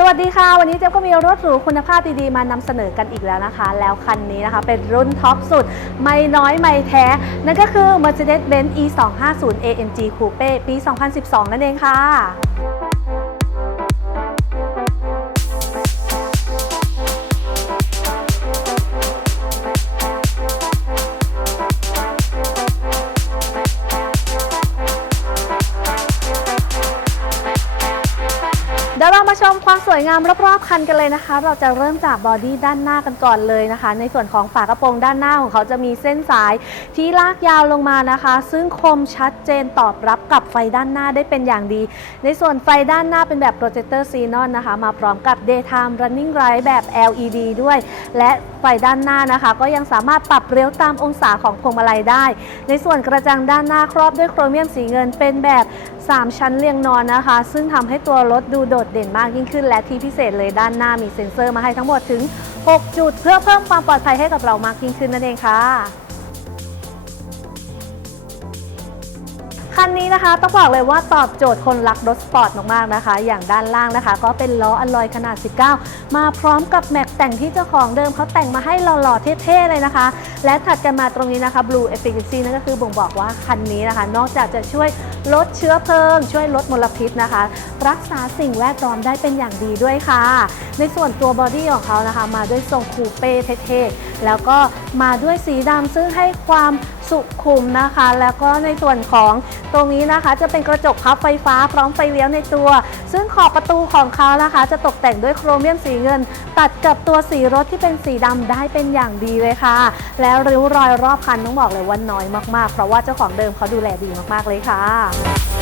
สวัสดีค่ะ วันนี้เจ๊ก็มีรถหรูคุณภาพดีๆ มานำเสนอกันอีกแล้วนะคะ แล้วคันนี้นะคะเป็นรุ่นท็อปสุด ไม่น้อยไม่แท้ นั่นก็คือ Mercedes-Benz E250 AMG Coupe ปี 2012 นั่นเองค่ะ เดี๋ยวเรามาชมความสวยงามรอบๆคันกันเลยนะคะ เราจะเริ่มจากบอดี้ด้านหน้ากันก่อนเลยนะคะ ในส่วนของฝากระโปรงด้านหน้าของเขาจะมีเส้นสายที่ลากยาวลงมานะคะ ซึ่งคมชัดเจนตอบรับกับไฟด้านหน้าได้เป็นอย่างดี ในส่วนไฟด้านหน้าเป็นแบบโปรเจคเตอร์ซีนอนนะคะ มาพร้อมกับ daytime running light แบบ LED ด้วย และไฟด้านหน้านะคะ ก็ยังสามารถปรับเลี้ยวตามองศาของพวงมาลัยได้ ในส่วนกระจังด้านหน้าครอบด้วยโครเมียมสีเงินเป็นแบบ 3 ชั้นเรียงนอนนะคะ ซึ่งทำให้ตัวรถดูโดดเด่นมากยิ่งขึ้น และที่พิเศษเลยด้านหน้ามีเซ็นเซอร์มาให้ทั้งหมดถึง 6 จุด เพื่อเพิ่มความปลอดภัยให้กับเรามากยิ่งขึ้นนั่นเองค่ะ คันนี้นะคะต้องบอกเลยว่าตอบโจทย์คนรักรถสปอร์ตมากๆนะคะ อย่างด้านล่างนะคะ ก็เป็นล้ออลลอยขนาด 19 มาพร้อมกับแม็กแต่งที่เจ้าของเดิมเขาแต่งมาให้หล่อๆเท่ๆเลยนะคะ และถัดกันมาตรงนี้นะคะ Blue Efficiency นั่นก็คือบ่งบอกว่าคันนี้นะคะ นอกจากจะช่วยลดเชื้อเพลิง ช่วยลดมลพิษนะคะ รักษาสิ่งแวดล้อมได้เป็นอย่างดีด้วยค่ะ ในส่วนตัวบอดี้ของเขานะคะ มาด้วยทรงคูเป้เท่ๆแล้วก็มาด้วยสีดำซึ่งให้ความ สุขุมนะคะ แล้วก็ในส่วนของตรงนี้นะคะ จะเป็นกระจกพับไฟฟ้าพร้อมไฟเลี้ยวในตัว ซึ่งขอบประตูของเขานะคะ จะตกแต่งด้วยโครเมียมสีเงิน ตัดกับตัวสีรถที่เป็นสีดำได้เป็นอย่างดีเลยค่ะ แล้วริ้วรอยรอบคันต้องบอกเลยว่าน้อยมากๆ เพราะว่าเจ้าของเดิมเขาดูแลดีมากๆเลยค่ะ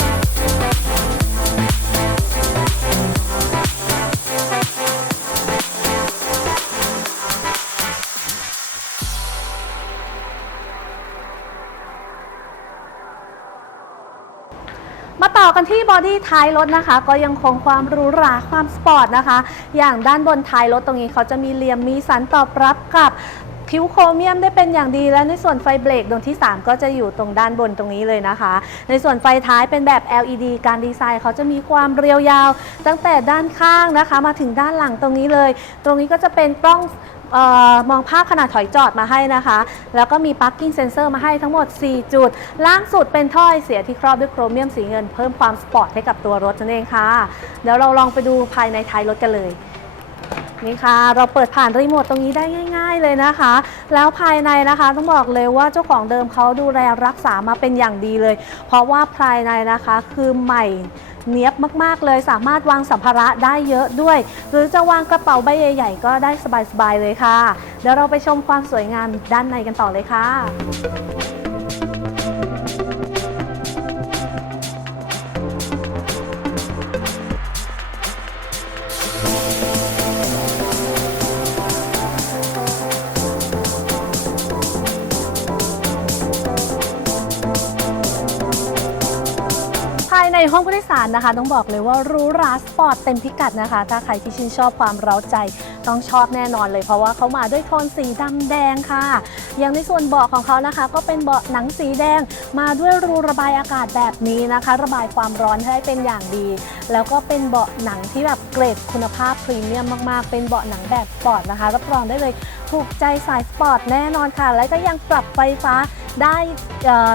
กันที่บอดี้ท้ายรถนะคะ ก็ยังคงความหรูหราความสปอร์ตนะคะ อย่างด้านบนท้ายรถตรงนี้เขาจะมีเหลี่ยมมีสันตอบรับกับผิวโครเมียมได้เป็นอย่างดีและในส่วนไฟเบรกดวงที่ 3 ก็จะอยู่ตรงด้านบนตรงนี้เลยนะคะ ในส่วนไฟท้ายเป็นแบบ LED การดีไซน์เขาจะมีความเรียวยาว ตั้งแต่ด้านข้างนะคะ มาถึงด้านหลังตรงนี้เลย ตรงนี้ก็จะเป็นกล้อง ออมองภาพขนาดถอยจอดมาให้นะคะ แล้วก็มี parking sensor มาให้ทั้งหมด 4 จุด ล่างสุดเป็นท่อไอเสียที่ครอบด้วยโครเมียมสีเงินเพิ่มความสปอร์ตให้กับตัวรถนั่นเองค่ะ เดี๋ยวเราลองไปดูภายในท้ายรถกันเลยนี่ค่ะ เราเปิดผ่านรีโมทตรงนี้ได้ง่าย ๆเลยนะคะ แล้วภายในนะคะต้องบอกเลยว่าเจ้าของเดิมเขาดูแลรักษามาเป็นอย่างดีเลย เพราะว่าภายในนะคะคือใหม่ เนี้ยบมาก ๆ เลย สามารถวางสัมภาระได้เยอะด้วย หรือจะวางกระเป๋าใบใหญ่ ๆ ก็ได้สบาย ๆ เลยค่ะ เดี๋ยวเราไปชมความสวยงามด้านในกันต่อเลยค่ะ ในห้องผู้โดยสารนะคะ ต้องบอกเลยว่ารูหราสปอร์ตเต็มพิกัดนะคะ ถ้าใครที่ชื่นชอบความเร้าใจต้องชอบแน่นอนเลยเพราะว่าเขามาด้วยโทนสีดำแดงค่ะ อย่างในส่วนเบาะของเขานะคะ ก็เป็นเบาะหนังสีแดง มาด้วยรูระบายอากาศแบบนี้นะคะ ระบายความร้อนให้ได้เป็นอย่างดี แล้วก็เป็นเบาะหนังที่แบบเกรดคุณภาพพรีเมียมมากๆ เป็นเบาะหนังแบบสปอร์ตนะคะรับรองได้เลยถูกใจสายสปอร์ตแน่นอนค่ะ และก็ยังปรับไฟฟ้า ได้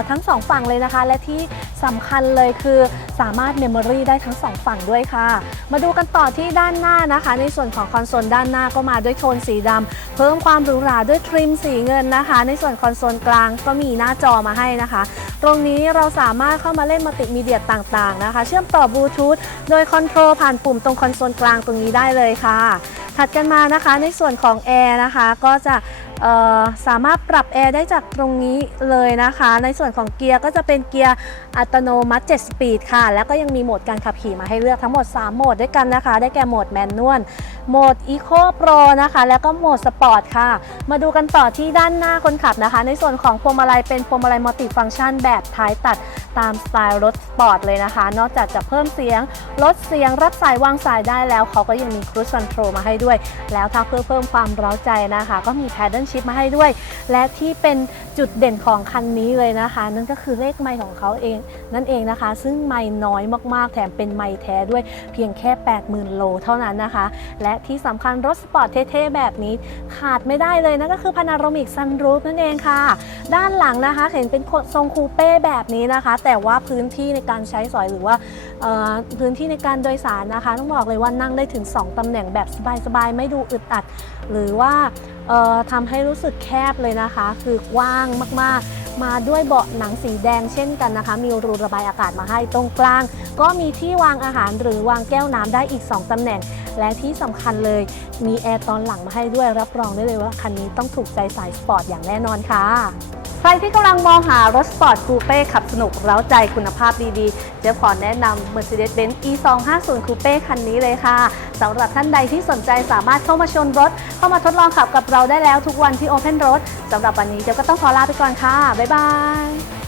ทั้งสองฝั่งเลยนะคะ และที่สำคัญเลยคือสามารถเมมโมรีได้ทั้งสองฝั่งด้วยค่ะ มาดูกันต่อที่ด้านหน้านะคะ ในส่วนของคอนโซลด้านหน้าก็มาด้วยโทนสีดำเพิ่มความหรูหราด้วยทริมสีเงินนะคะ ในส่วนคอนโซลกลางก็มีหน้าจอมาให้นะคะ ตรงนี้เราสามารถเข้ามาเล่นมัลติมีเดียต่างๆนะคะ เชื่อมต่อบลูทูธโดยคอนโทรลผ่านปุ่มตรงคอนโซลกลางตรงนี้ได้เลยค่ะถัดกันมานะคะในส่วนของแอร์นะคะก็จะ สามารถปรับแอร์ได้จากตรงนี้เลยนะคะ ในส่วนของเกียร์ก็จะเป็นเกียร์อัตโนมัติ 7 สปีดค่ะ แล้วก็ยังมีโหมดการขับขี่มาให้เลือกทั้งหมด 3 โหมดด้วยกันนะคะ ได้แก่โหมดแมนนวล โหมด Eco Pro นะคะ แล้วก็โหมดสปอร์ตค่ะ มาดูกันต่อที่ด้านหน้าคนขับนะคะ ในส่วนของพวงมาลัยเป็นพวงมาลัยมัลติฟังก์ชันแบบท้ายตัดตามสไตล์รถสปอร์ตเลยนะคะ นอกจากจะเพิ่มเสียง ลดเสียง รับสายวางสายได้แล้ว เขาก็ยังมีครู i คอนโทรลมาให้ด้วย แล้วถ้าเพื่อเพิ่มความเร้าใจนะคะ ก็มี Paddle ชิพมาให้ด้วย และที่เป็นจุดเด่นของคันนี้เลยนะคะ นั่นก็คือเลขไมล์ของเขาเองนั่นเองนะคะ ซึ่งไมล์น้อยมากๆ แถมเป็นไมล์แท้ด้วยเพียงแค่ 80,000 โลเท่านั้นนะคะ และที่สำคัญรถสปอร์ตเท่ๆ แบบนี้ขาดไม่ได้เลยนั่นก็คือพานาโรมิกซันรูฟนั่นเองค่ะ ด้านหลังนะคะเห็นเป็นทรงคูเป้แบบนี้นะคะ แต่ว่าพื้นที่ในการใช้สอยหรือว่าพื้นที่ในการโดยสารนะคะ ต้องบอกเลยว่านั่งได้ถึง 2 ตำแหน่งแบบสบายๆ ไม่ดูอึดอัด หรือว่าทำให้รู้สึกแคบเลยนะคะ คือกว้างมากๆ มาด้วยเบาะหนังสีแดงเช่นกันนะคะ มีรูระบายอากาศมาให้ตรงกลาง ก็มีที่วางอาหารหรือวางแก้วน้ำได้อีก 2ตำแหน่ง และที่สำคัญเลยมีแอร์ตอนหลังมาให้ด้วยรับรองได้เลยว่าคันนี้ต้องถูกใจสายสปอร์ตอย่างแน่นอนค่ะ ใครที่กำลังมองหารถสปอร์ตคูเป้ขับสนุกเร้าใจคุณภาพดีๆเดี๋ยวขอแนะนำ Mercedes-Benz E250 Coupe คันนี้เลยค่ะสำหรับท่านใดที่สนใจสามารถเข้ามาชมรถ เข้ามาทดลองขับกับเราได้แล้วทุกวันที่ Open Road สำหรับวันนี้เจ๊ก็ต้องขอลาไปก่อนค่ะ บ๊ายบาย